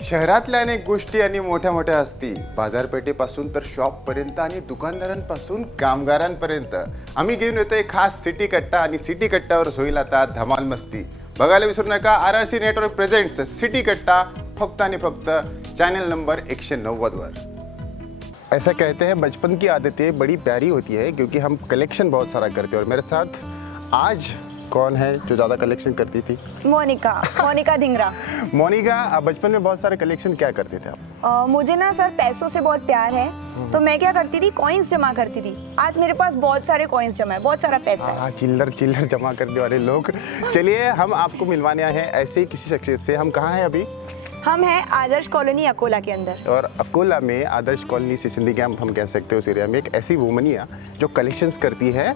शहरातल्या अनेक गोष्टी आणि मोठ्या मोठ्या असती, बाजारपेठेपासून तर शॉपपर्यंत आणि दुकानदारांपासून कामगारांपर्यंत आम्ही घेऊन येतोय खास सिटी कट्टा. आणि सिटी कट्ट्यावर होईल आता धमाल मस्ती. बघायला विसरू नका. RRC नेटवर्क प्रेझेंट्स सिटी कट्टा, फक्त आणि फक्त चॅनल नंबर 190 वर. ऐसा कहते हैं बचपन की आदतें बड़ी प्यारी होती है क्योंकि हम कलेक्शन बहुत सारा करते हैं. और मेरे साथ आज कौन है जो ज़्यादा कलेक्शन करती थी? मोनिका धिंगरा। मोनिका, आप बचपन में बहुत सारे कलेक्शन क्या करते थे आप? मुझे ना सर पैसों से बहुत प्यार है, तो मैं क्या करती थी, कॉइन्स जमा करती थी. आज मेरे पास बहुत सारे कॉइन्स जमा है, बहुत सारा पैसा है. हाँ, चिल्लर चिल्लर जमा करने वाले लोग. चलिए, हम आपको मिलवाने आए हैं ऐसे ही किसी शख्सियत से. हम कहाँ हैं अभी? हम हैं आदर्श कॉलोनी अकोला के अंदर. और अकोला में आदर्श कॉलोनी से सिंधी कैंप हम कह सकते हैं. उस एरिया में एक ऐसी वुमनिया जो कलेक्शंस करती है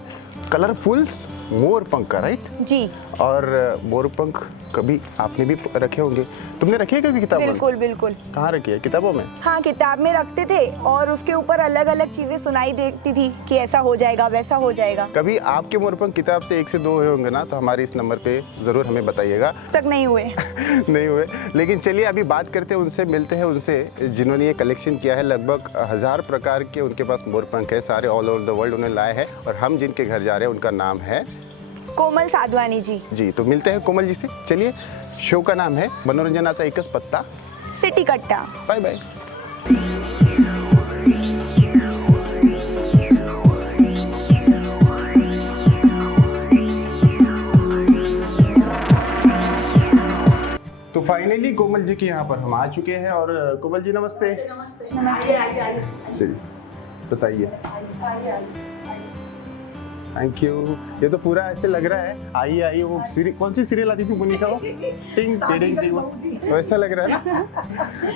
कलरफुल्स मोर पंख का, राइट? जी. और मोर पंख कभी आपने भी रखे होंगे. तुमने रखे कभी किताब में? बिल्कुल बिल्कुल. कहाँ रखी है? किताबों में? हाँ, किताब में रखते थे और उसके ऊपर अलग अलग चीजें सुनाई देती थी कि ऐसा हो जाएगा, वैसा हो जाएगा. कभी आपके मोर पंख किताब से 1 से 2 हुए होंगे ना, तो हमारे इस नंबर पे जरूर हमें बताइएगा. तक नहीं हुए. नहीं हुए. लेकिन चलिए अभी बात करते हैं उनसे, मिलते हैं उनसे जिन्होंने ये कलेक्शन किया है. लगभग 1000 प्रकार के उनके पास मोर पंख है, सारे ऑल ओवर द वर्ल्ड उन्हें लाए हैं. और हम जिनके घर जा रहे हैं उनका नाम है कोमल साधवानी जी. जी. तो मिलते हैं कोमल जी से. चलिए, शो का नाम है मनोरंजनाचा एकच पत्ता, सिटी कट्टा. Bye bye. तो फाइनली कोमल जी के यहाँ पर हम आ चुके हैं. और कोमल जी नमस्ते. नमस्ते. चलिए बताइए. Thank you. ये तो पूरा ऐसे लग रहा है आइए आइए. वो कौन सी सीरियल आती थी मोनिका, वो टिंग टिंग टिंग, वैसा लग रहा है ना.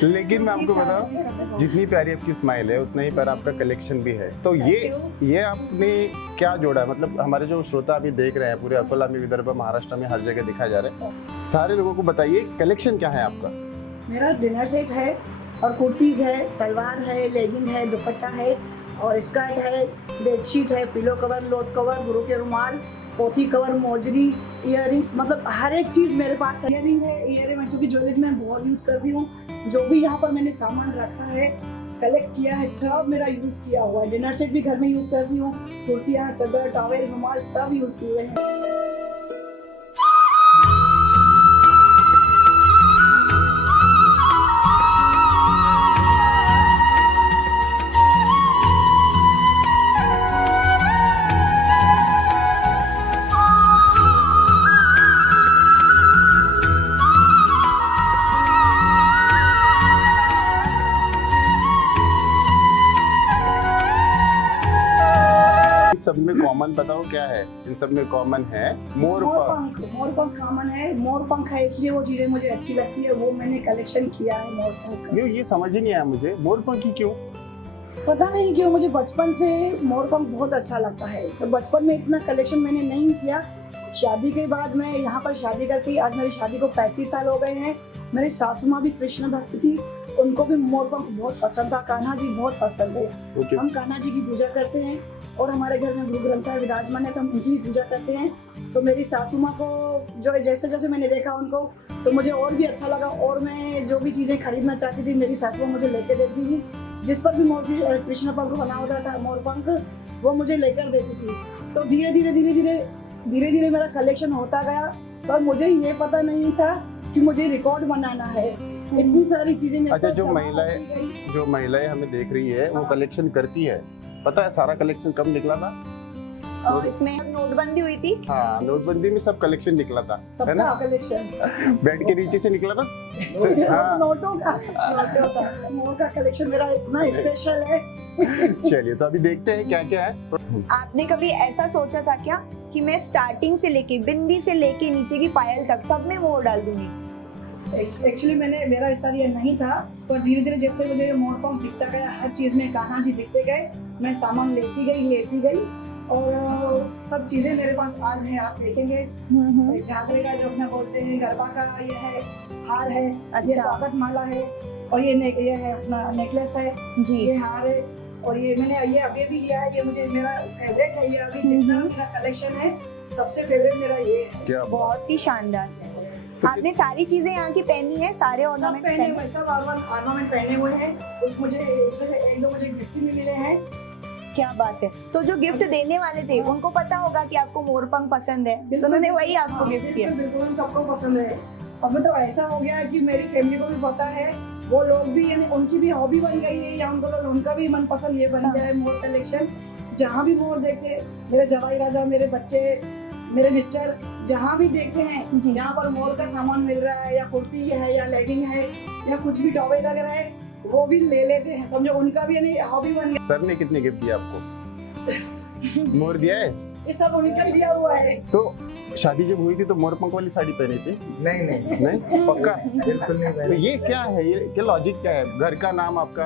लेकिन मैं आपको बताऊं, जितनी प्यारी आपकी स्माइल है उतना ही प्यारा आपका कलेक्शन भी है. तो ये आपने क्या जोड़ा है? मतलब हमारे जो श्रोता अभी देख रहे हैं पूरे अकोला में, विदर्भ, महाराष्ट्र में हर जगह दिखाया जा रहा है. सारे लोगों को बताइए कलेक्शन क्या है आपका. मेरा डिनर सेट है और कुर्तीज़ है, सलवार है, लेगिंग है, दुपट्टा है और स्कर्ट है, बेडशीट है, पिलो कवर, लोट कवर, गुरु के रुमाल, पोथी कवर, मोजरी, इयररिंग्स, मतलब हर एक चीज़ मेरे पास है. इयरिंग है, इयरिंग क्योंकि ज्वेलरी मैं बहुत यूज़ करती हूँ. जो भी यहाँ पर मैंने सामान रखा है, कलेक्ट किया है, सब मेरा यूज़ किया हुआ है. डिनर सेट भी घर में यूज़ करती हूँ. कुर्तियाँ, चादर, टॉवेल, रुमाल सब यूज़ किए हैं. सब में कॉमन बताओ क्या है? इन सब में कॉमन है मोर पंख. मोर पंख कॉमन है. मोर पंख है इसलिए वो चीजें मुझे अच्छी लगती है, वो मैंने कलेक्शन किया है मोर पंख. ये समझ ही नहीं आया मुझे, मोर पंख ही क्यों? पता नहीं क्यों, मुझे बचपन से मोर पंख बहुत अच्छा लगता है. तो बचपन में इतना कलेक्शन मैंने नहीं किया. शादी के बाद मैं यहाँ पर शादी करके, आज मेरी शादी को 35 साल हो गए हैं. मेरी सासू माँ भी कृष्ण भक्त थी, उनको भी मोर पंख बहुत पसंद था. कान्हा जी बहुत पसंद है. हम कान्हा जी की पूजा करते हैं और हमारे घर में गुरु ग्रंथ साहिब विराजमान है, तो हम उनकी भी पूजा करते हैं. तो मेरी सासू माँ को जो जैसे जैसे मैंने देखा उनको, तो मुझे और भी अच्छा लगा. और मैं जो भी चीज़ें खरीदना चाहती थी, मेरी सासू माँ मुझे लेकर देती थी. जिस पर भी मोर कृष्ण पंख बना होता था, मोर पंख, वो मुझे लेकर देती थी. तो धीरे धीरे मेरा कलेक्शन होता गया. पर मुझे ये पता नहीं था कि मुझे रिकॉर्ड बनाना है. इतनी सारी चीजें. अच्छा, जो महिलाएं हमें देख रही है वो कलेक्शन करती है. पता है सारा कलेक्शन कब निकला था? और इसमें नोटबंदी हुई थी. हाँ, नोटबंदी में सब कलेक्शन निकला था, है ना? कलेक्शन बेड के नीचे से निकला था. हाँ. नोटों का मोर का कलेक्शन मेरा इतना स्पेशल है. चलिए, तो अभी देखते हैं क्या क्या है. आपने कभी ऐसा सोचा था क्या कि मैं स्टार्टिंग से लेके, बिंदी से लेके नीचे की पायल तक सब में मोर डाल दूंगी? एक्चुअली मेरा विचार ये नहीं था. पर धीरे धीरे जैसे मुझे मोर पंख दिखता गया, हर चीज में कान्हा जी दिखते गए, मैं सामान लेती गई और सब चीजें मेरे पास आज है. आप देखेंगे घाघरे का जो अपना बोलते हैं, गरबा का ये है, हार है. ये स्वागत माला है. और ये है अपना नेकलेस है जी. ये हार है. और ये मैंने ये अभी भी लिया है. ये मुझे मेरा फेवरेट है. ये अभी जितना मेरा कलेक्शन है, सबसे फेवरेट मेरा ये है. बहुत ही शानदार. आपने सारी चीजें यहाँ की पहनी है, सारे सब ऑर्नामेंट्स पहने पहने हुए, सब ऑर्नामेंट पहने हुए हैं। कुछ मुझे इसमें से एक दो मुझे गिफ्ट भी मिले हैं। क्या बात है। तो जो गिफ्ट देने वाले थे उनको पता होगा कि आपको मोरपंख पसंद है, तो उन्होंने वही आपको हाँ, गिफ्ट किया। बिल्कुल बिल्कुल, सबको पसंद है। अब मतलब ऐसा हो गया है कि मेरी फैमिली को भी पता है, वो लोग भी यानी उनकी भी हॉबी बन गई है, या उनका भी मनपसंद ये बन गया है मोर कलेक्शन। जहाँ भी मोर देखते हैं, मेरे जवाई राजा, मेरे बच्चे, मेरे मिस्टर, जहाँ भी देखते हैं जी। यहाँ पर मोर का सामान मिल रहा है, या कुर्ती है या लेगिंग है या कुछ भी टॉवेल वगैरह है, वो भी ले लेते हैं। समझो उनका भी यानी हॉबी बन गया। सर ने कितने गिफ्ट दिया आपको? मोर दिया है? ये सब उनका ही दिया हुआ है। तो शादी जब हुई थी तो मोरपंख वाली साड़ी पहनी थी? नहीं नहीं, पक्का? बिल्कुल नहीं तो पहले। ये क्या है, ये क्या लॉजिक क्या है? घर का नाम आपका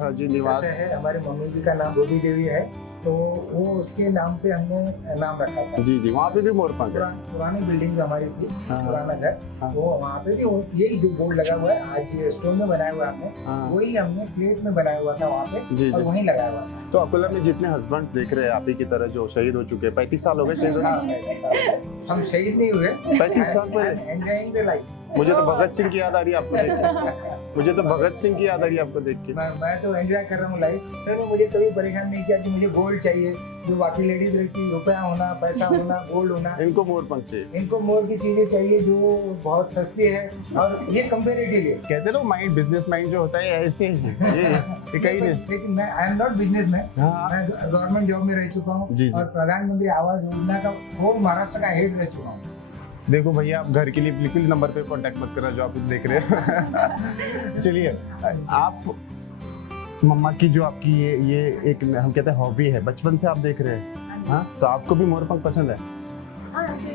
हाँ जी निवास ऐसा है, हमारे मम्मी जी का नाम गोभी देवी है, तो वो उसके नाम पे हमने नाम रखा था। जी जी, वहाँ पे भी मोरपंख है। पुरानी बिल्डिंग जो हमारी थी, हाँ। पुराना घर, हाँ। तो वहाँ पे भी यही जो बोर्ड लगा हुआ है, आज ये स्टोन में बनाया हुआ है हमने, हाँ। वही हमने प्लेट में बनाया हुआ था वहाँ पे, जी और जी। वहीं लगाया हुआ था। तो अकोला में जितने हस्बैंड्स देख रहे हैं आप ही की तरह जो शहीद हो चुके हैं, 35 साल हो गए शहीद हाँ, होने? 35 साल हो गए। हम शहीद नहीं हुए, 35 साल पहले? Enjoying the life. मुझे तो भगत सिंह की याद आ रही है आपको देख के। मुझे तो भगत सिंह की याद आ रही है आपको देख के। मैं तो एंजॉय कर रहा हूँ लाइफ। उन्होंने मुझे कभी परेशान नहीं किया कि मुझे गोल्ड चाहिए, जो बाकी लेडीज रहती, रुपया होना, पैसा होना, गोल्ड होना। इनको मोरपंख चाहिए। इनको मोर की चीजें चाहिए जो बहुत सस्ती है, और ये कंपेरेटिवली। कहते हैं ना माइंड, बिजनेस माइंड जो होता है ऐसे ही है। ये कहीं नहीं। लेकिन मैं आई एम नॉट बिजनेसमैन, हाँ मैं गवर्नमेंट जॉब में रह चुका हूँ, जी, जी। और प्रधानमंत्री आवास योजना का होल महाराष्ट्र का हेड रह चुका हूँ। देखो भैया, आप घर के लिए बिल्कुल नंबर पे कांटेक्ट मत करना जो आप देख रहे हैं। चलिए, आप मम्मा की जो आपकी ये एक हम कहते हैं हॉबी है, बचपन से आप देख रहे हैं, हाँ? तो आपको भी मोरपंख पसंद है? हाँ, ऐसे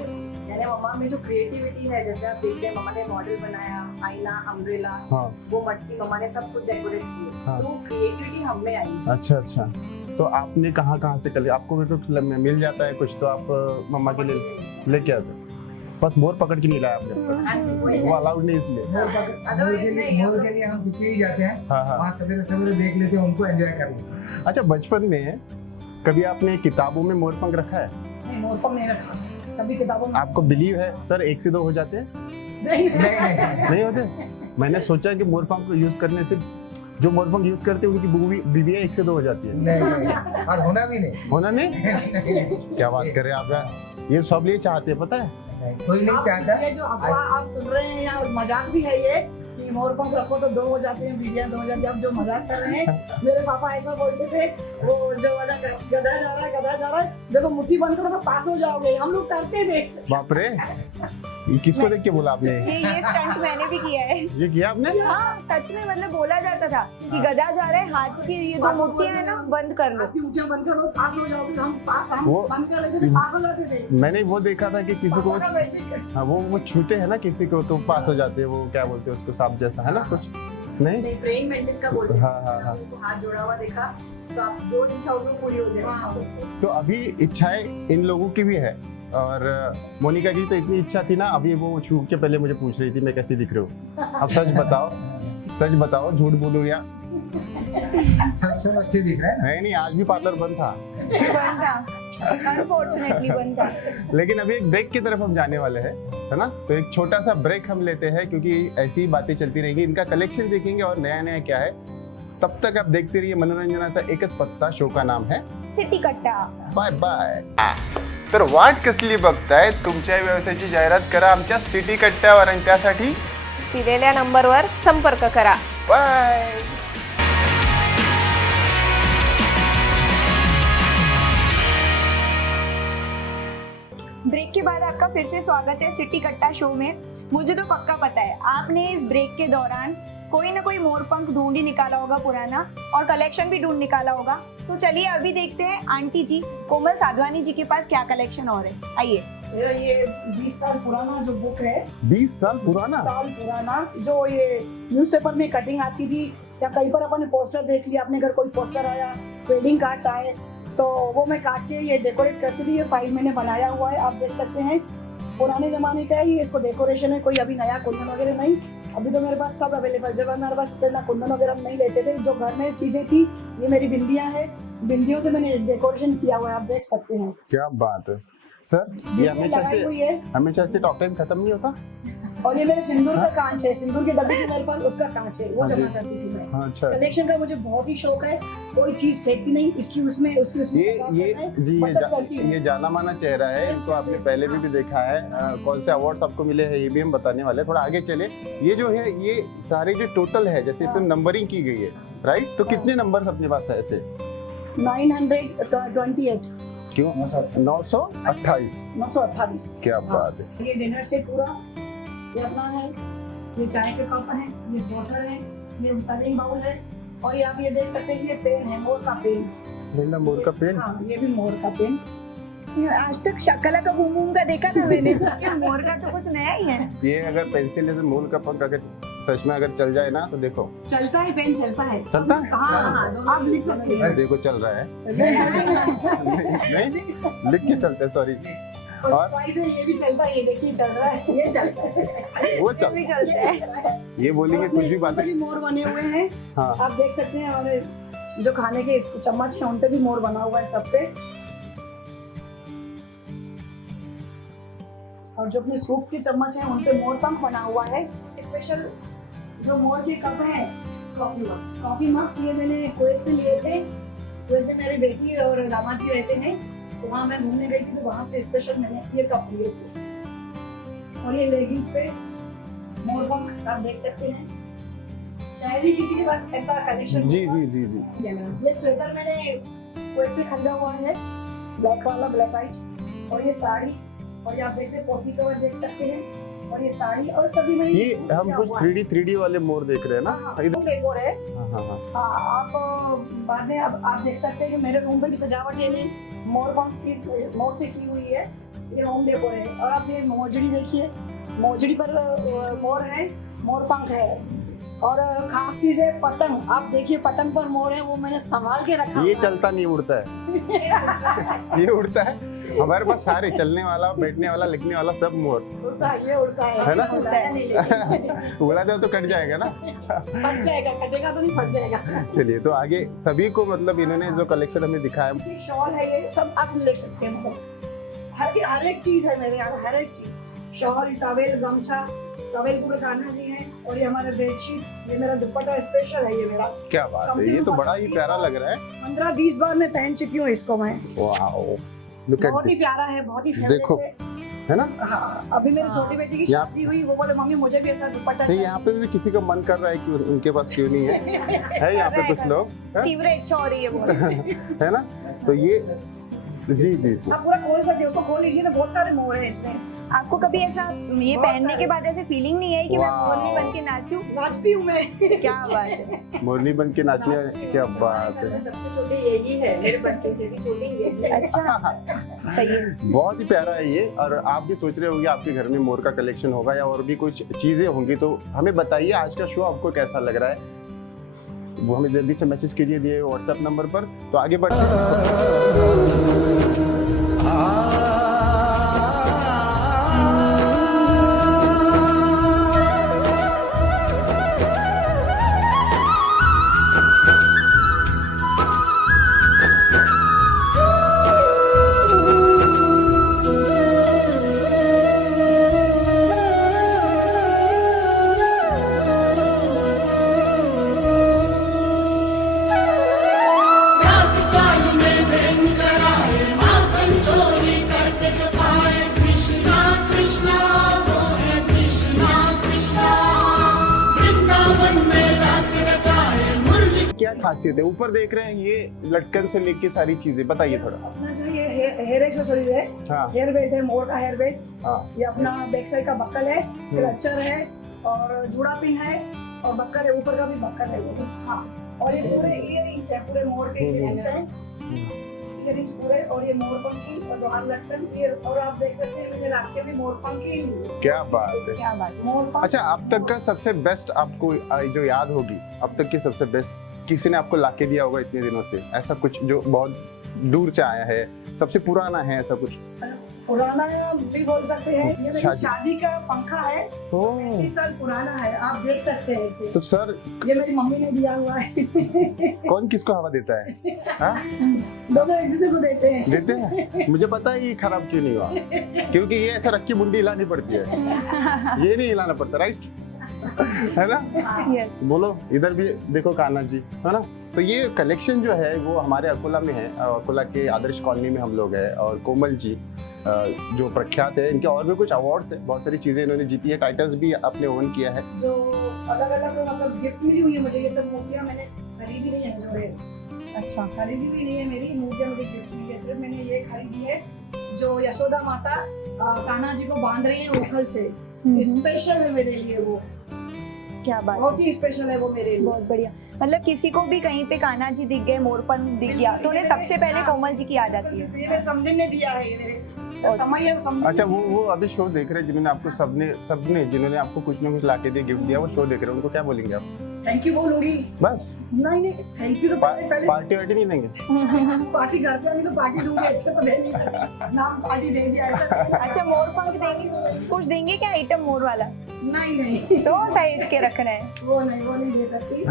यानी मम्मा में जो क्रिएटिविटी है, जैसे आप देखते हैं मम्मा ने मॉडल बनाया, आईना, अम्ब्रेला, हाँ। वो मटकी मम्मा ने सब कुछ डेकोरेट किए, हाँ। तो क्रिएटिविटी हम में आई। अच्छा अच्छा। तो आपने कहाँ से कर, आपको भी तो मिल जाता है कुछ, तो आप मम्मा के लिए लेके आते हैं? बस मोर पकड़ के नहीं लाया आपने? हाँ जी, वही वो है। अलाउड नहीं इसलिए? मोर के लिए हम पिछले ही जाते हैं, हाँ हाँ। वहाँ सवेरे सवेरे देख लेते हैं, उनको एंजॉय कर लेते हैं। अच्छा, बचपन में कभी आपने किताबों में मोरपंख रखा है? नहीं, मोरपंख नहीं रखा कभी किताबों में। आपको बिलीव है सर 1 से 2 हो जाते हैं? नहीं नहीं नहीं होते? मैंने सोचा कि मोरपंख यूज करने से जो मोरपंख यूज करते हैं उनकी बीवियां 1 से 2 हो जाती है। नहीं, और होना भी नहीं। होना नहीं? क्या बात कर रहे हैं आप यार, ये सब लिए चाहते हैं, पता है? कोई नहीं चाहता। ये जो अफवाह आप सुन रहे हैं या मजाक भी है ये कि मोरपंख रखो तो 2 हो जाते हैं, बीवियां 2 हो जाती हैं। आप जो मजाक कर रहे हैं, मेरे पापा ऐसा बोलते थे, वो जो वाला गधा जा रहा है, देखो मुट्ठी बंद करो तो पास हो जाओगे, हम लोग करते थे। बाप रे, ये किसको देख के बोला आपने? ये स्टंट मैंने भी किया है। ये किया आपने? हाँ, सच में मतलब बोला जाता था कि गधा जा रहा है, हाथ की ये 2 मुट्ठियां है ना, बंद कर लो। आपकी मुट्ठियां बंद करो पास हो जाओगे, हम वो- बंद कर लेते थे, पास हो जाते थे। मैंने वो देखा था कि किसी को, पापा का मैजिक है। हाँ, वो छूते हैं ना किसी को तो पास हो जाते हैं, वो क्या बोलते हैं उसको, सांप जैसा है ना कुछ? नहीं? नहीं, प्रेइंग मेंटिस का बोलते हैं। हाँ हाँ हाँ। उनको हाथ जोड़ा हुआ देखा, तो आप जो इच्छा होगी वो पूरी हो जाएगी। तो अभी इच्छाएं इन लोगों की भी है, और मोनिका की तो इतनी इच्छा थी ना, अभी वो छू के पहले मुझे पूछ रही थी मैं कैसी दिख रही हूँ। अब सच बताओ, झूठ बोलूं या? सब अच्छे दिख रहे हैं। नहीं, आज भी पार्लर बंद था। बंद था, अनफॉर्चुनेटली बंद था। लेकिन अभी एक ब्रेक की तरफ हम जाने वाले हैं, है ना? तो एक छोटा सा ब्रेक हम लेते हैं, क्योंकि ऐसी ही बातें चलती रहेंगी, इनका कलेक्शन देखेंगे और नया नया क्या है। तब तक आप देखते रहिए मनोरंजनाचा एकच पत्ता, शो का नाम है सिटी कट्टा। Bye bye. तर वाट कसली बघताय, तुमच्या व्यवसायाची जाहिरात करा आमच्या सिटी कट्ट्यावर, आणि त्यासाठी दिलेल्या नंबरवर संपर्क करा. बाय। ब्रेक के बाद आपका फिर से स्वागत है सिटी कट्टा शो में। मुझे तो पक्का पता है आपने इस ब्रेक के दौरान कोई ना कोई मोरपंख ढूंढ ही निकाला होगा पुराना, और कलेक्शन भी ढूंढ निकाला होगा। तो चलिए अभी देखते हैं आंटी जी कोमल साधवानी जी के पास क्या कलेक्शन और है। आइए। मेरा ये 20 साल पुराना जो बुक है, 20 साल पुराना? 20 साल पुराना, जो ये न्यूज़पेपर में कटिंग आती थी, या कहीं पर अपन ने पोस्टर देख लिया, अपने घर कोई पोस्टर आया, वेडिंग कार्ड्स आए, तो वो मैं काट के ये डेकोरेट करती थी। ये फाइल मैंने बनाया हुआ है, आप देख सकते हैं। पुराने जमाने का है ये, इसको डेकोरेशन है, कोई अभी नया कुंदन वगैरह नहीं। अभी तो मेरे पास सब अवेलेबल। जब मेरे पास इतना कुंदन वगैरह हम नहीं लेते थे, जो घर में चीजें थी, ये मेरी बिंदियां हैं, बिंदियों से मैंने डेकोरेशन किया हुआ है, आप देख सकते हैं। क्या बात है सर, ये बिंदियां लगाई हुई है। हमेशा से टॉक टाइम खत्म नहीं होता? और ये मेरे सिंदूर का कांच है, सिंदूर के डब्बे के मेरे पास उसका कांच है, वो हाँ जी। जमा करती थी मैं। हाँ, अच्छा। कलेक्शन का मुझे बहुत ही शौक है, कोई चीज फेंकती नहीं, इसकी उसमें उसकी उसमें ये लगा कर मैं जी बचत करती हूँ। ये जाना माना चेहरा है, इनको आपने पहले भी देखा है। कौन से अवार्ड्स आपको मिले हैं ये भी हम बताने वाले हैं, थोड़ा आगे चले। ये जो है ये सारे जो टोटल है, जैसे इसमें नंबरिंग की गई है, राइट? तो कितने नंबर्स अपने पास है ऐसे? 928 क्यों 928? 928। क्या बात है। ये डिनर सेट पूरा, ये अपना है, ये चाय के कप है, ये सॉसर है, ये सर्विंग बाउल है, और ये आप ये देख सकते हैं ये पेन है, मोर का पेन। नीला मोर का पेन। हाँ, ये भी मोर का पेन। आज तक शकला का बूम बूम का देखा था मैंने, ये मोर का तो कुछ नया ही है। ये अगर पेंसिल से मोर का पंख अगर सच में अगर चल जाए ना तो देखो चलता है, पेन चलता है। चलता है? हाँ, आप लिख सकते हैं। देखो चल रहा है। नहीं लिख के चलते, सॉरी। और प्राइस है, ये भी चलता है, ये देखिए चल रहा है, ये चलता है, वो भी चलता है। ये बोलेंगे कुछ भी बात भी मोर बने हुए हैं। हाँ। आप देख सकते हैं, हमारे जो खाने के चम्मच हैं उन पे भी मोर बना हुआ है सब पे। और जो अपने सूप के चम्मच हैं उन पे मोर पंख बना हुआ है। स्पेशल जो मोर के कप हैं, कॉफी मग्स ये मैंने कुवैत से लिए थे। कुवैत में मेरी बेटी और दामाद जी रहते हैं, तो वहाँ मैं घूमने गई थी, तो वहाँ से स्पेशल मैंने ये कप लिए थे। और ये लेगिंग्स पे मोर पंख आप देख सकते हैं। शायद ही किसी के पास ऐसा कलेक्शन। जी जी जी जी। ये स्वेटर मैंने कुवैत से खरीदा हुआ है, ब्लैक वाला, ब्लैक वाइट। और ये साड़ी, और ये आप देखते हैं पॉपी कवर देख सकते हैं, और ये साड़ी, और सभी में ये हम कुछ 3D वाले मोर देख रहे हैं ना इधर? डेकोर है। हाँ हाँ हाँ। आप बाद में अब आप देख सकते हैं कि मेरे रूम पे भी सजावट ये मोर पंख की, मोर से की हुई है। ये होम डेकोर है। और आप ये मोजड़ी देखिए, मोजड़ी पर मोर है, मोर पंख है। और खास चीज है पतंग, आप देखिए पतंग पर मोर है, वो मैंने संभाल के रखा। ये चलता नहीं, उड़ता है। ये उड़ता है। हमारे पास सारे चलने वाला, बैठने वाला, लिखने वाला सब मोर उड़ता है, ये उड़ता है ना? उड़ाया नहीं लेकिन। उड़ा दे तो कट जाएगा ना। फट जाएगा, कटेगा तो नहीं, फट जाएगा। चलिए, तो आगे सभी को मतलब इन्होंने जो कलेक्शन हमें दिखाया, ये शॉल है, ये सब आप ले सकते हैं। मतलब हर एक चीज है मेरे यहाँ, हर एक चीज। शॉल, टॉवेल, गमछा, टॉवेल पूरे कान्हा जी हैं। और ये हमारे बेडशीट, ये मेरा दुपट्टा स्पेशल है, ये मेरा। क्या बात है, ये तो बड़ा ही प्यारा लग रहा है। 15-20 बार मैं पहन चुकी हूँ इसको मैं। वाओ, लुक एट बहुत ही दिस। प्यारा है, बहुत ही फेवरेट देखो, है ना? हाँ, अभी मेरी छोटी बेटी की यहाँ- शादी हुई, वो बोले मम्मी मुझे भी ऐसा दुपट्टा नहीं, यहाँ पे भी किसी का मन कर रहा है कि उनके पास क्यों नहीं है। है यहाँ पे कुछ लोग, है? तीव्र इच्छा हो रही है बहुत। है ना? तो ये जी जी जी। आप पूरा खोल सकते हो, उसको खोल लीजिए ना, बहुत सारे मोर हैं इसमें। आपको कभी ऐसा ये बहुत पहनने सारे। के बाद ऐसे फीलिंग नहीं आई कि मैं वाह। मोरनी बन के नाचूं? नाचती हूँ मैं। क्या बात है। मोरनी बन के नाचने, क्या बात है। सबसे छोटी यही है, मेरे बच्चों से भी छोटी यही है। अच्छा, सही है। बहुत ही प्यारा है ये। और आप भी सोच रहे होंगे आपके घर में मोर का कलेक्शन होगा या और भी कुछ चीजें होंगी, तो हमें बताइए आज का शो आपको कैसा लग रहा है। वो हमें जल्दी से मैसेज कीजिए दिए व्हाट्सएप नंबर पर। तो आगे बढ़ते हैं। क्या खासियत है? ऊपर देख रहे हैं ये लटकन से लेके सारी चीजें, बताइए थोड़ा। अपना जो ये हेयर एक्सेसरीज है, हाँ हेयर बेल्ट है, मोर का हेयर बेल्ट। हाँ। ये अपना बैक साइड का बक्कल है, क्लचर है, और जूड़ा पिन है, और बक्कल है, ऊपर का भी बक्कल है वो। हाँ, और ये पूरे इयरिंग्स है, पूरे मोर के इयरिंग्स हैं, इयरिंग्स पूरे। और ये मोर पंखी और बाहर लटकन, ये और आप देख सकते हैं मैंने रात के भी मोर पंखी ही ली है। क्या बात है। क्या बात है। मोर पंख। अच्छा, अब तक का सबसे बेस्ट आपको जो याद होगी, अब तक की सबसे बेस्ट किसी ने आपको लाके दिया होगा इतने दिनों से, ऐसा कुछ जो बहुत दूर से आया है, सबसे पुराना है ऐसा कुछ? पुराना भी बोल सकते हैं। ये मेरी शादी- शादी का पंखा है, ओह 30 साल पुराना है, आप देख सकते हैं इसे। तो सर ये मेरी मम्मी ने दिया हुआ है। कौन किसको हवा देता है? हाँ? दोनों एक दूसरे को देते हैं। देते हैं। मुझे पता है ये खराब क्यों नहीं हुआ, क्योंकि ये ऐसा रख के मुंडी हिलानी पड़ती है, ये नहीं हिलाना पड़ता, राइट? है ना? यस। बोलो, इधर भी देखो कान्हा जी, है ना? तो ये कलेक्शन जो है वो हमारे अकोला में है, अकोला के आदर्श कॉलोनी में हम लोग हैं। और कोमल जी जो प्रख्यात है, इनके और भी कुछ अवार्ड्स है, बहुत सारी चीजें इन्होंने जीती है, टाइटल्स भी आपने ओन किया है। जो अलग अलग मतलब गिफ्ट मिली हुई है मुझे, ये सब मूर्तियाँ मैंने खरीदी नहीं है, जो है अच्छा। खरीदी हुई नहीं है, मेरी मूर्तियाँ मुझे गिफ्ट मिली है। सिर्फ मैंने ये खरीदी है जो यशोदा माता कान्हा जी को बांध रही है उखल से, स्पेशल है मेरे लिए वो, क्या बात है। बहुत ही स्पेशल है वो मेरे लिए। बहुत बढ़िया। मतलब किसी को भी कहीं पे कान्हा जी दिख गए, मोरपंख दिख गया, तो उन्हें सबसे पहले कोमल जी की याद आती है। ये मेरे समदिन ने दिया है, ये मेरे समय है समदिन। अच्छा, वो अभी शो देख रहे हैं जिन्होंने आपको सबने जिन्होंने आपको कुछ ना कुछ लाके दिए, गिफ्ट दिया, वो शो देख रहे हैं, उनको क्या बोलेंगे आप? थैंक यू बोलूंगी। बस नहीं थैंक यू तो पहले पार्टी वार्टी नहीं देंगे? पार्टी घर पे आनी तो पार्टी दूंगी, ऐसे तो दे नहीं सकती, नाम पार्टी दे दिया ऐसा। अच्छा, मोरपंख देंगे? कुछ देंगे क्या आइटम मोर वाला? नहीं तो सहेज के रखना है। वो नहीं दे सकती।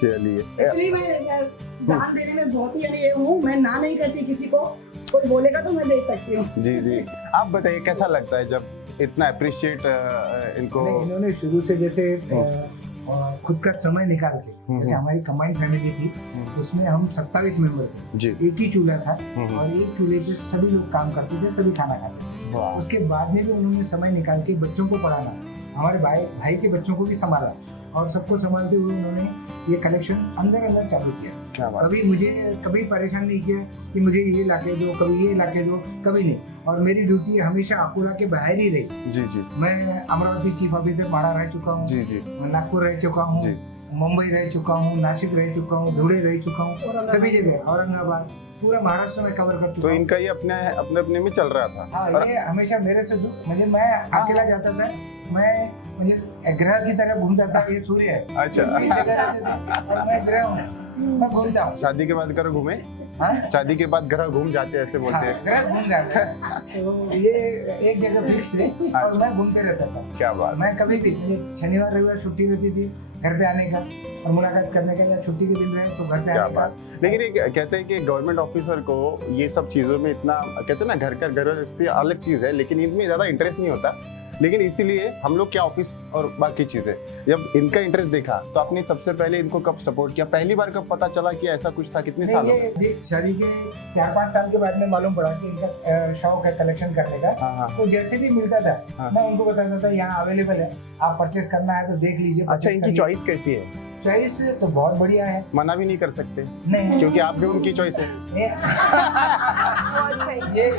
चलिए, एक्चुअली मैं दान देने में बहुत ही यानी ये हूँ, मैं ना नहीं करती किसी को, कोई बोलेगा तो मैं दे सकती हूँ। जी आप बताइए कैसा लगता है जब इतना अप्रिशिएट इनको? नहीं, इन्होंने शुरू से जैसे खुद का समय निकाल के, जैसे हमारी कंबाइंड फैमिली थी, उसमें हम 27 मेंबर थे, जी। एक ही चूल्हा था और एक चूल्हे पे सभी लोग काम करते थे, सभी खाना खाते थे। वाह। उसके बाद में भी उन्होंने समय निकाल के बच्चों को पढ़ाना, हमारे भाई के बच्चों को भी संभाला और सबको संभालते हुए उन्होंने ये कलेक्शन अंदर चालू किया। क्या बात। कभी परेशान नहीं किया कि मुझे ये लाके दो, कभी ये लाके दो, कभी नहीं। और मेरी ड्यूटी हमेशा अकोला के बाहर ही रही। जी मैं अमरावती चीफ ऑफिसर माड़ा रह चुका हूँ, जी मैं नागपुर रह चुका हूँ, जी। मुंबई रह चुका हूँ, नासिक रह चुका हूँ, धुले रह चुका हूँ, सभी जगह, औरंगाबाद, पूरा महाराष्ट्र में कवर कर तो चुका हूँ। इनका ये अपने में चल रहा था। हाँ, ये हमेशा मेरे से मुझे, मैं अकेला जाता था, मुझे ग्रह की तरह घूमता था, ये सूर्य है, अच्छा। एक जगह रहते थे, और मैं ग्रह हूँ, मैं घूमता हूँ। शादी के बाद घर घूमे? हाँ? शादी के बाद घर घूम जाते हैं, ऐसे बोलते हाँ, हैं। ग्रह घूम जाता है। तो ये एक जगह फिक्स थे और मैं घूमते रहता था। क्या बात। मैं कभी भी, मुझे शनिवार रविवार छुट्टी रहती थी घर पे आने का और मुलाकात करने का, या छुट्टी के दिन रहे तो घर पे क्या आने का। बात। लेकिन ये कहते हैं कि गवर्नमेंट ऑफिसर को ये सब चीज़ों में इतना, कहते हैं ना, घर का गृहस्थी अलग चीज़ है, लेकिन इनमें ज़्यादा इंटरेस्ट नहीं होता। लेकिन इसीलिए हम लोग क्या ऑफिस और बाकी चीज़ें, जब इनका इंटरेस्ट देखा तो आपने सबसे पहले इनको कब सपोर्ट किया? पहली बार कब पता चला कि ऐसा कुछ था? कितने साल हो गए? ये शादी के 4-5 साल के बाद में मालूम पड़ा कि इनका शौक है कलेक्शन करने का। हाँ। तो जैसे भी मिलता था, हाँ। मैं उनको बताता था यहाँ अवेलेबल है, आप परचेस करना है तो देख लीजिए। अच्छा, इनकी चॉइस कैसी है? चॉइस तो बहुत बढ़िया है, मना भी नहीं कर सकते नहीं क्योंकि आप भी उनकी चॉइस है,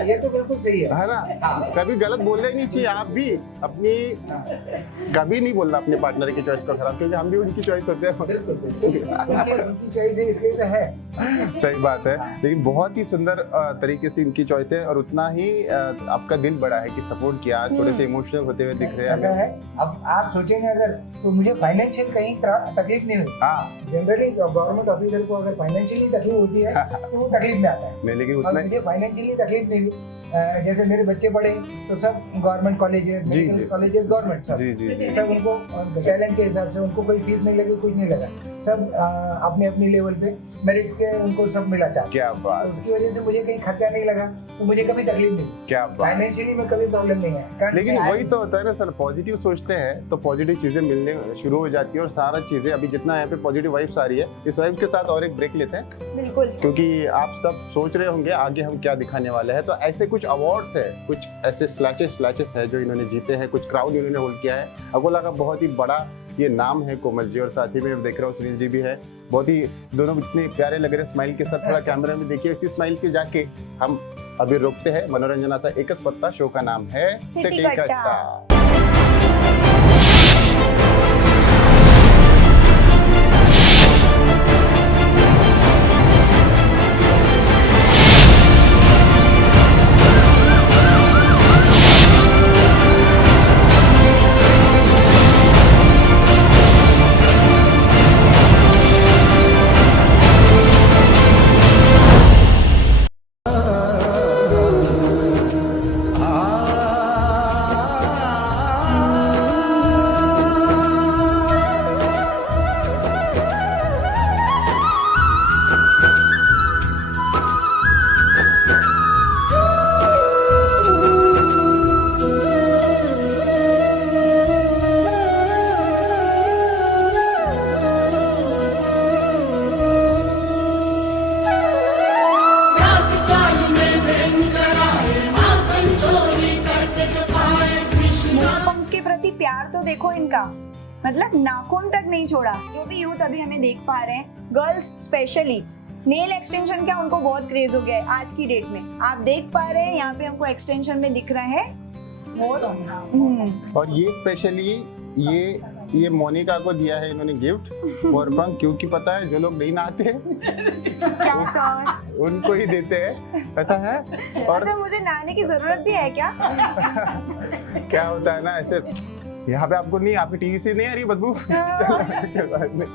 ये तो बिल्कुल सही है। है ना? हाँ। कभी गलत बोलना ही नहीं चाहिए। आप भी अपनी, कभी नहीं बोलना अपने पार्टनर की चॉइस को खराब, क्योंकि हम भी उनकी चॉइस होते हैं। बिल्कुल उनकी चॉइस है, इसलिए तो है। सही बात है। लेकिन बहुत ही सुंदर तरीके से इनकी चॉइस है, और उतना ही आपका दिल बड़ा है कि सपोर्ट किया। आज थोड़े से इमोशनल होते हुए दिख रहे ऐसा हैं। है, अब आप सोचेंगे अगर, तो मुझे फाइनेंशियल कहीं तकलीफ नहीं हुई। हाँ, जनरली गवर्नमेंट ऑफिसर को अगर फाइनेंशियली तकलीफ होती है तो वो तकलीफ में आता है, नहीं, लेकिन और उतना मुझे फाइनेंशियली तकलीफ नहीं हुई। जैसे मेरे बच्चे पढ़े तो सब government colleges, medical colleges, government सब जी। सब उनको टैलेंट के हिसाब से, उनको कोई फीस नहीं लगी, कुछ नहीं लगा, सब अपने अपनी लेवल पे मेरिट के उनको सब मिला चाहे। क्या तो बात, उसकी वजह से मुझे कहीं खर्चा नहीं लगा, तो मुझे कभी तकलीफ नहीं, क्या बात। फाइनेंशियली में कभी प्रॉब्लम नहीं है। लेकिन वही तो होता है ना सर, पॉजिटिव सोचते हैं तो पॉजिटिव चीजें मिलने शुरू हो जाती है, और सारा चीजें अभी जितना यहाँ पे पॉजिटिव वाइब्स आ रही है, इस वाइब के साथ और एक ब्रेक लेते हैं, बिल्कुल। क्योंकि आप सब सोच रहे होंगे आगे हम क्या दिखाने वाले हैं। तो ऐसे कुछ अवार्ड्स है, कुछ ऐसे स्लैचेस है जो इन्होंने जीते हैं, कुछ क्राउड इन्होंने होल्ड किया है। अकोला का बहुत ही बड़ा ये नाम है कोमल जी, और साथ ही में देख रहा हूँ सुनील जी भी है। बहुत ही दोनों इतने प्यारे लग रहे हैं स्माइल के साथ। थोड़ा कैमरा में देखिए, इसी स्माइल पे जाके हम अभी रोकते हैं मनोरंजनाचा एकच पत्ता। शो का नाम है सिटी कट्टा। का, मतलब नाखून तक नहीं छोड़ा। जो भी यूथ अभी हमें देख पा रहे हैं, गर्ल्स स्पेशली नेल एक्सटेंशन का उनको बहुत क्रेज हो गया है आज की डेट में। आप देख पा रहे हैं यहाँ पे हमको एक्सटेंशन में दिख रहा है मोर। और ये स्पेशली ये मोनिका को दिया है इन्होंने गिफ्ट मोरपंख, क्योंकि पता है जो लोग नहीं नहाते क्या सर? उनको ही देते हैं, ऐसा है। और अच्छा, मुझे नहाने की जरूरत भी है क्या? क्या होता है ना, ऐसे यहाँ पे आपको नहीं, आपकी टीवी से नहीं आ रही बदबू चलो, बाद में।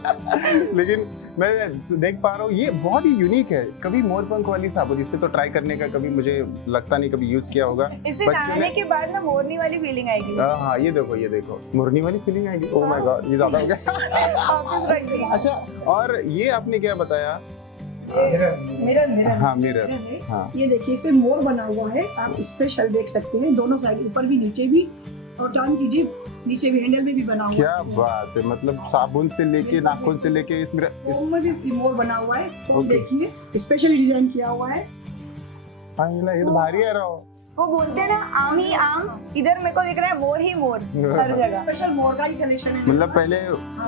लेकिन मैं देख पा रहा हूँ ये बहुत ही यूनिक है। कभी मोरपंख वाली साबुन, इससे तो ट्राई करने का कभी मुझे लगता नहीं कभी यूज किया होगा। इसे नहाने के बाद ना मोरनी वाली फीलिंग आएगी। हाँ ये देखो मोरनी वाली फीलिंग आएगी। ओह माय गॉड, ये ज्यादा हो गया। वापस रख दिया। अच्छा, और ये आपने क्या बताया? मिरर हाँ मिरर, हाँ ये देखिए, इस पे मोर बना हुआ है, आप स्पेशल देख सकते हैं, दोनों साइड, ऊपर भी नीचे भी, और टर्न कीजिए नीचे भी, हैंडल में भी बना हुआ क्या बात है, मतलब साबुन से लेके नाखून से लेके इस में भी मोर बना हुआ है। तो Okay. देखिए स्पेशली डिजाइन किया हुआ है। हाँ ये तो भारी है रहो। वो बोलते हैं ना आम ही आम, इधर मेरे को दिख रहा है मोर ही मोर हर जगह। स्पेशल मोर का ही कलेक्शन है। मतलब पहले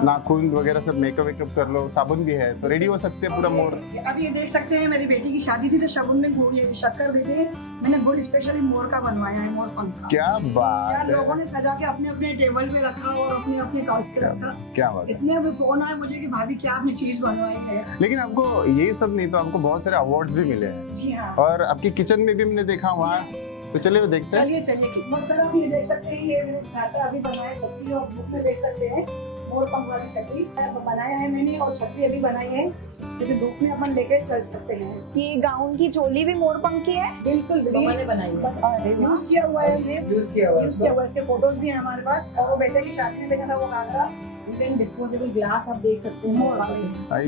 नाखून वगैरह सब मेकअप वेकअप कर लो, साबुन भी है तो रेडी हो सकते हैं पूरा मोर। अभी ये देख सकते हैं, मेरी बेटी की शादी थी तो साबुन में ये शक्कर देते हैं, मैंने गुड़ स्पेशली मोर का बनवाया है, मोर पंख का। क्या बात यार है, लोगों ने सजा के अपने अपने टेबल पे रखा और अपने अपने काउच पे रखा। क्या बात है। इतने अभी फोन आए मुझे कि भाभी क्या आपने चीज बनवाई है। लेकिन आपको ये सब नहीं तो आपको बहुत सारे अवार्ड्स भी मिले हैं, जी हाँ, और आपकी किचन में भी मैंने देखा वहाँ, तो चलिए वो देखते हैं। चलिए किस्मत सर, आप ये देख सकते हैं, ये मैंने छाता अभी बनाया छतरी, और बुक में देख सकते हैं मोर पंख वाली छतरी बनाया है मैंने, और छतरी अभी बनाई है क्योंकि धूप में अपन लेके चल सकते हैं। ये गाउन की चोली भी मोर पंख की है। बिल्कुल मम्मा ने बनाई है। यूज किया हुआ है हमने, यूज किया हुआ यूज किया हुआ है, इसके फोटोज भी हैं हमारे पास। और वो बेटे की शादी में देखा था वो घाघरा, इवन डिस्पोजेबल ग्लास आप देख सकते हैं मोर वाले। आई,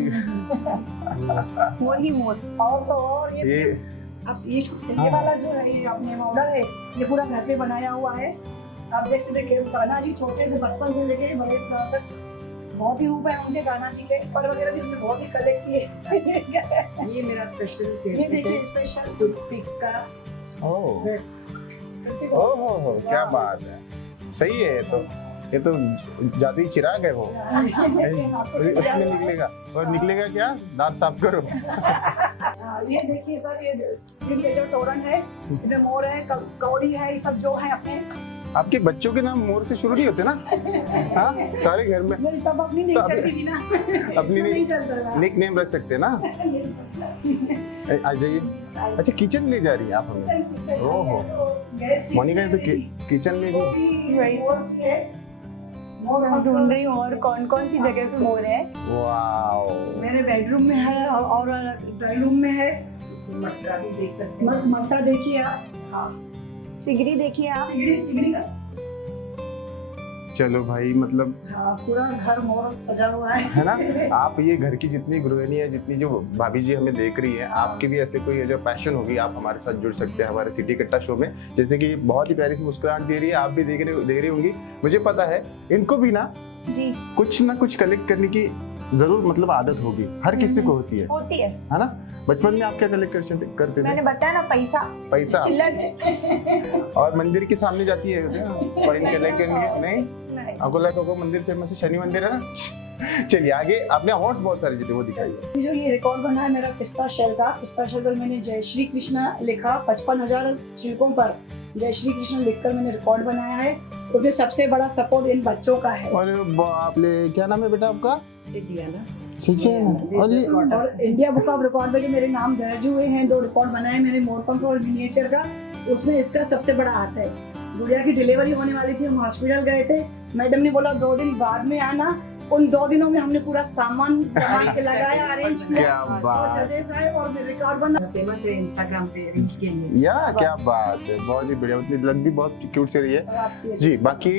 मोर ही मोर। और तो और ये अब ये वाला जो है ये अपने मॉडल है, ये पूरा घर पे बनाया हुआ है। आप देख सकते हैं कान्हा जी छोटे से बचपन से लेके बड़े तक बहुत ही रूप है उनके, कान्हा जी के पर वगैरह भी हमने बहुत ही कलेक्ट किए। ये मेरा स्पेशल ये फेवरेट देखिए है, स्पेशल टूथपिक का ओह बेस्ट। ओह क्या बात है, सही है। ये तो जादुई चिराग है वो, उसमें निकलेगा। और निकलेगा क्या, दांत साफ करो। ये देखिए सर, ये जो तोरण है, इसमें मोर है, कौड़ी है, ये सब जो है अपने। आपके बच्चों के नाम मोर से शुरू नहीं होते ना? हाँ सारे घर में मेरी तब अपनी नहीं तो अभी- चलती थी ना, अपनी नहीं चलता था। निक नेम रख सकते हैं ना। आ जाइए। अच्छा किचन ले जा रही है आप हमें? ओहो। मोनिका तो किचन में भी। मैं ढूंढ रही हूँ और कौन कौन सी जगह पे मोर है। वाओ, मेरे बेडरूम में है और ड्राइंग रूम में है। मटका भी देख सकते हैं। मटका देखिए आप, सिगड़ी देखिए आप। सिगड़ी का, चलो भाई, मतलब हाँ, पूरा घर मोर सजा हुआ है ना। है। आप ये घर की जितनी गृहिणी है, जितनी जो भाभी जी हमें देख रही है, आपकी भी ऐसे कोई जो पैशन होगी, आप हमारे साथ जुड़ सकते हैं हमारे सिटी कट्टा शो में। जैसे कि बहुत ही प्यारी सी मुस्कुराहट दे रही है, आप भी दे रही होंगी, मुझे पता है। इनको भी ना जी कुछ ना कुछ कलेक्ट करने की जरूर मतलब आदत होगी, हर किसी को होती होती है। है ना। बचपन में आप क्या कलेक्ट करते मैंने थे? बताया ना, पैसा पैसा। चिल्लर। और मंदिर के सामने जाती है कॉइन कलेक्ट करने? नहीं, नहीं। अकोला को मंदिर फेमस है, शनि मंदिर है ना। चलिए आगे, आपने अवार्ड्स बहुत सारे जीते, वो दिखाइए। जो ये रिकॉर्ड बना है मेरा पिस्ता शेल का, पिस्ता शेल पर मैंने जय श्री कृष्णा लिखा, 55,000 छिलकों पर जय श्री कृष्ण लिखकर मैंने रिकॉर्ड बनाया है। उसमें सबसे बड़ा सपोर्ट इन बच्चों का है। और बाप रे, क्या नाम है बेटा आपका? सिजियाना। और इंडिया बुक ऑफ रिकॉर्ड में जो मेरे नाम दर्ज हुए हैं, 2 रिकॉर्ड बनाए मैंने मोरपंख और मिनिएचर का, उसमें इसका सबसे बड़ा हाथ है। गुड़िया की डिलीवरी होने वाली थी, हम हॉस्पिटल गए थे, मैडम ने बोला 2 दिन बाद में आना। उन 2 दिनों में हमने पूरा सामान जमा के लगाया, अरेंज किया, क्या बात। और जजेस आए और रिकॉर्ड बना। फेमस है इंस्टाग्राम पे रील्स के लिए। या क्या बात है, बहुत ही बढ़िया, उतनी लग भी बहुत क्यूट से रही है जी। बाकी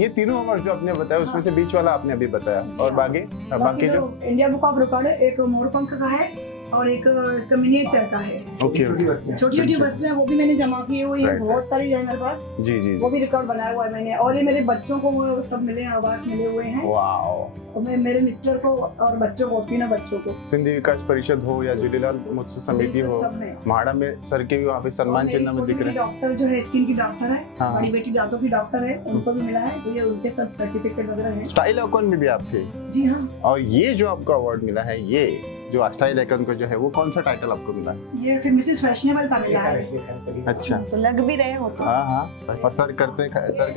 ये तीनों अवार्ड जो आपने बताया, उसमें से बीच वाला आपने अभी बताया, और बाकी बाकी जो इंडिया बुक ऑफ रिकॉर्ड है, एक मोरपंख का है, और एक इसका मिनिएचर का है। ओके छोटी वस्तुएं। छोटी छोटी वस्तुएं वो भी मैंने जमा की हुई है, Right, बहुत सारी है मेरे पास, जी जी वो भी रिकॉर्ड बनाया हुआ है मैंने। और ये मेरे बच्चों को वो सब मिले हैं, आवास मिले हुए हैं। वाओ। और मैं मेरे मिस्टर को और बच्चों को, तीनों बच्चों को, सिंधी विकास परिषद हो या झूलेलाल उत्सव समिति हो, सब में। म्हाड़ा में सर के भी वहाँ पे सम्मान चिन्ह में दिख रहे हैं। डॉक्टर जो है स्किन की डॉक्टर है, हाँ। बड़ी बेटी दांतों की डॉक्टर है, उनको भी मिला है। तो ये उनके सब सर्टिफिकेट वगैरह है। स्टाइल आइकॉन में भी आप थे। जी हाँ, और ये जो आपको अवार्ड मिला है, ये जो स्टाइल आइकन को जो है, वो कौन सा टाइटल आपको मिला है? ये फिर मिसेस फैशनेबल का मिला है। अच्छा। तो लग भी रहे हो तो। हाँ हाँ। और सर कह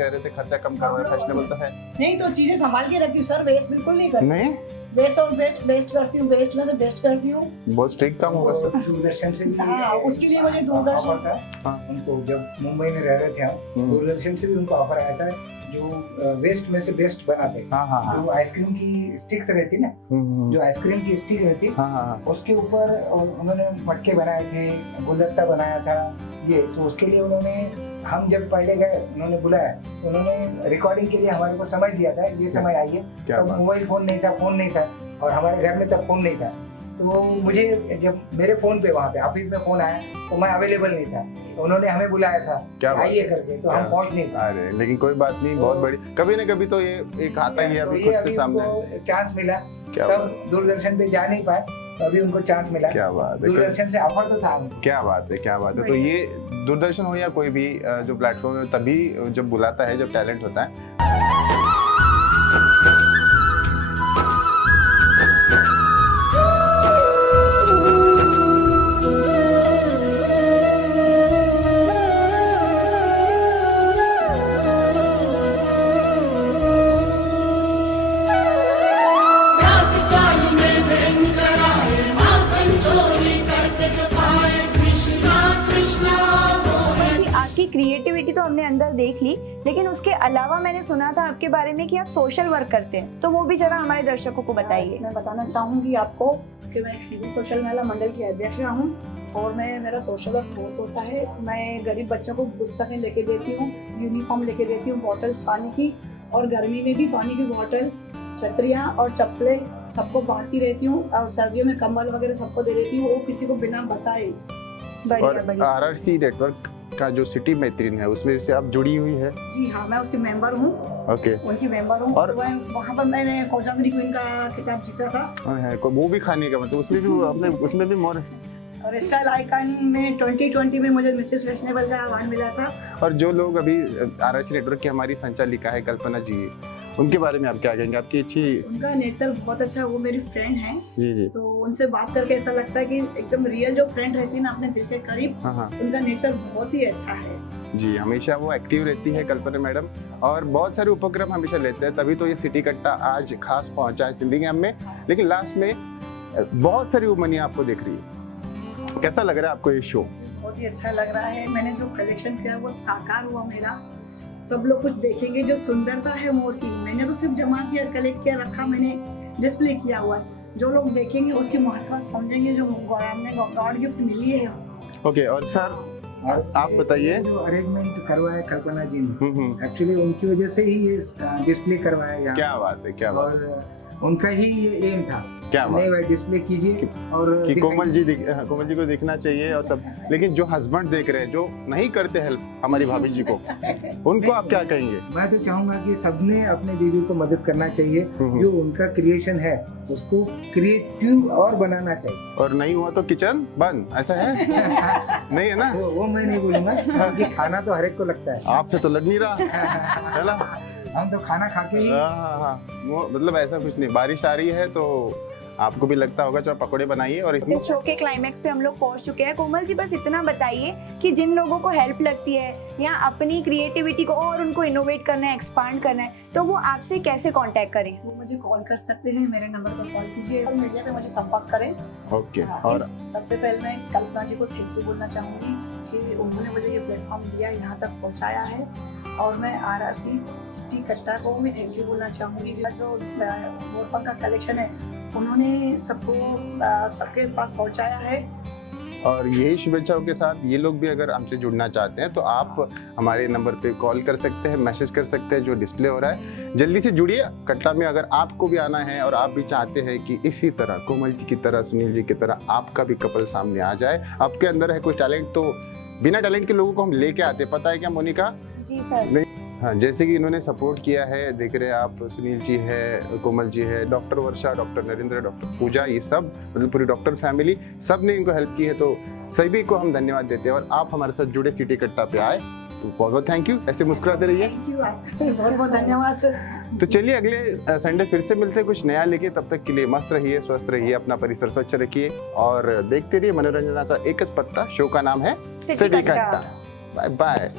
रहे थे खर्चा कम करवाए, फैशनेबल तो है नहीं तो चीजें संभाल के रखती हूँ सर, वेस्ट बिल्कुल नहीं करती। नहीं। वेस्ट और बेस्ट करती हूँ, वेस्ट में से बेस्ट करती हूँ। बहुत स्ट्रिक्ट काम होगा सर। दूरदर्शन से भी हाँ, उसके लिए मुझे दूरदर्शन ऑफर था। हाँ। उनको जब मुंबई में रह रहे थे हम, दूरदर्शन से भी उनको ऑफर आया था, जो वेस्ट में से बेस्ट बनाते। हाँ हाँ हाँ। जो आइसक्रीम की स्टिक्स रहती ना, जो आइसक्रीम की स्टिक रहती, हाँ हाँ। उसके ऊपर उन्होंने मटके बनाए थे, गुलदस्ता बनाया था। ये तो उसके लिए उन्होंने, हम जब पहले गए उन्होंने बुलाया, उन्होंने रिकॉर्डिंग के लिए हमारे को समय दिया था, ये समय आइए। तब मोबाइल फोन नहीं था, और हमारे घर में तब फोन नहीं था। तो मुझे जब मेरे फोन पे वहाँ पे ऑफिस में फोन आया तो मैं अवेलेबल नहीं था, तो उन्होंने हमें बुलाया था आइए करके, तो हम पहुँच नहीं पाए। अरे लेकिन कोई बात नहीं, बहुत बड़ी, कभी ना कभी तो ये एक आता ही है अभी खुद से सामने। चांस मिला, क्या तब दूरदर्शन पे जा नहीं पाए, तो अभी उनको चांस मिला। क्या बात है, दूरदर्शन से ऑफर तो था हमको। क्या बात है, क्या बात है। तो ये दूरदर्शन हो या कोई भी जो प्लेटफॉर्म है, तभी जब बुलाता है, जब टैलेंट होता है। जी, आपकी क्रिएटिविटी तो हमने अंदर देख ली, लेकिन उसके अलावा मैंने सुना था आपके बारे में कि आप सोशल वर्क करते हैं, तो वो भी जरा हमारे दर्शकों को बताइए। मैं बताना चाहूँगी आपको कि मैं सीधी सोशल महिला मंडल की अध्यक्ष हूँ, और मेरा सोशल वर्क बहुत होता है। मैं गरीब बच्चों को पुस्तकें लेके देती हूँ, यूनिफॉर्म लेके देती हूँ, बॉटल्स पानी की, और गर्मी में भी पानी की बॉटल्स, छतरियाँ और चप्पलें सबको बांटती रहती हूँ, और सर्दियों में कंबल वगैरह सबको दे देती हूँ, वो किसी को बिना बताए। बढ़िया और बढ़िया। आरआरसी नेटवर्क का जो सिटी मैत्रीन है, उसमें से आप जुड़ी हुई है? जी हाँ, मैं उसकी मेंबर हूँ, ओके। उनकी मेंबर हूँ। और वहाँ पर मैंने कोजागरी क्वीन का खिताब जीता था। वो भी खाने का मतलब, उसमें भी आपने, उसमें भी मोर। और स्टाइल आइकन में 2020 में मुझे मिसेस फैशनेबल का अवार्ड मिला था। और जो लोग अभी आरआरसी नेटवर्क की हमारी संचालिका है कल्पना जी, उनके बारे में आप क्या कहेंगे? आपकी अच्छी, उनका नेचर बहुत अच्छा, वो मेरी फ्रेंड है। जी जी, तो उनसे बात करके ऐसा लगता है कि एकदम रियल जो फ्रेंड रहती है ना अपने दिल के करीब, हाँ हाँ उनका नेचर बहुत ही अच्छा है। जी। हमेशा वो एक्टिव रहती है कल्पना मैडम, और बहुत सारे उपक्रम हमेशा लेते हैं, तभी तो ये सिटी कट्टा आज खास पहुंचा है सिंधिंगम में। लेकिन लास्ट में बहुत सारी वुमनियाँ आपको दिख रही है, कैसा लग रहा है आपको ये शो? बहुत ही अच्छा लग रहा है। मैंने जो कलेक्शन किया वो साकार हुआ मेरा। सब लोग कुछ देखेंगे, जो सुंदरता है मोर की, मैंने तो सिर्फ जमा किया, कलेक्ट किया, रखा, मैंने डिस्प्ले किया हुआ है। जो लोग देखेंगे उसकी महत्व समझेंगे, जो हमने गॉड गिफ्ट मिली है। ओके। और सर और आप बताइए। जो अरेंजमेंट करवाया कल्पना जी ने, एक्चुअली उनकी वजह से ही ये डिस्प्ले करवाया यहाँ। क्या बात है, क्या बात और उनका ही ये एम था, क्या बात नहीं भाई डिस्प्ले कीजिए और कि दिखाइए। कोमल जी को दिखना चाहिए और सब। लेकिन जो हस्बैंड देख रहे हैं, जो नहीं करते हेल्प हमारी भाभी जी को, उनको आप क्या कहेंगे? मैं तो चाहूंगा कि सबने अपने बीवी को मदद करना चाहिए, जो उनका क्रिएशन है उसको क्रिएटिव और बनाना चाहिए। और नहीं हुआ तो किचन बंद, ऐसा है? नहीं है ना? वो मैं नहीं बोलूंगा, क्योंकि खाना तो हर एक को लगता है। आपसे तो लग नहीं रहा है ना? हम तो खाना खा के ही। हाँ, वो मतलब ऐसा कुछ नहीं। बारिश आ रही है तो आपको भी लगता होगा चलो पकौड़े बनाइए। और इसमें इस शो के क्लाइमैक्स पे हम लोग पहुंच चुके हैं। कोमल जी, बस इतना बताइए कि जिन लोगों को हेल्प लगती है या अपनी क्रिएटिविटी को और उनको इनोवेट करना है, एक्सपांड करना है, तो वो आपसे कैसे कांटेक्ट करें? वो मुझे कॉल कर सकते हैं, मेरे नंबर पर कॉल कीजिए और मीडिया पे मुझे संपर्क करें। ओके। हाँ, और सबसे पहले मैं कल्पना जी को थैंक यू बोलना चाहूँगी कि उन्होंने मुझे ये प्लेटफॉर्म दिया, यहाँ तक पहुँचाया है। और मैं आरआरसी सिटी कट्टा को भी थैंक यू बोलना चाहूँगी। जो मोरपंख का कलेक्शन है उन्होंने सबको सबके पास पहुँचाया है। और यही शुभेच्छाओं के साथ ये लोग भी अगर हमसे जुड़ना चाहते हैं तो आप हमारे नंबर पे कॉल कर सकते हैं, मैसेज कर सकते हैं जो डिस्प्ले हो रहा है। जल्दी से जुड़िए कट्टा में। अगर आपको भी आना है और आप भी चाहते हैं कि इसी तरह कोमल जी की तरह, सुनील जी की तरह आपका भी कपल सामने आ जाए, आपके अंदर है कुछ टैलेंट, तो बिना टैलेंट के लोगों को हम लेके आते, पता है क्या मोनिका? जी सर। हाँ, जैसे कि इन्होंने सपोर्ट किया है, देख रहे हैं आप, सुनील जी है, कोमल जी है, डॉक्टर वर्षा, डॉक्टर नरेंद्र, डॉक्टर पूजा, ये सब मतलब पूरी डॉक्टर फैमिली, सब ने इनको हेल्प की है, तो सभी को हम धन्यवाद देते हैं। और आप हमारे साथ जुड़े, सिटी कट्टा पे आए, तो बहुत बहुत थैंक यू। ऐसे मुस्कुराते रहिए। थैंक यू, बहुत बहुत धन्यवाद। तो चलिए अगले संडे फिर से मिलते हैं कुछ नया लेके। तब तक के लिए मस्त रहिए, स्वस्थ रहिए, अपना परिसर स्वच्छ रखिए और देखते रहिए मनोरंजनाचा एकच पत्ता। शो का नाम है city city Katta. Katta. Bye bye.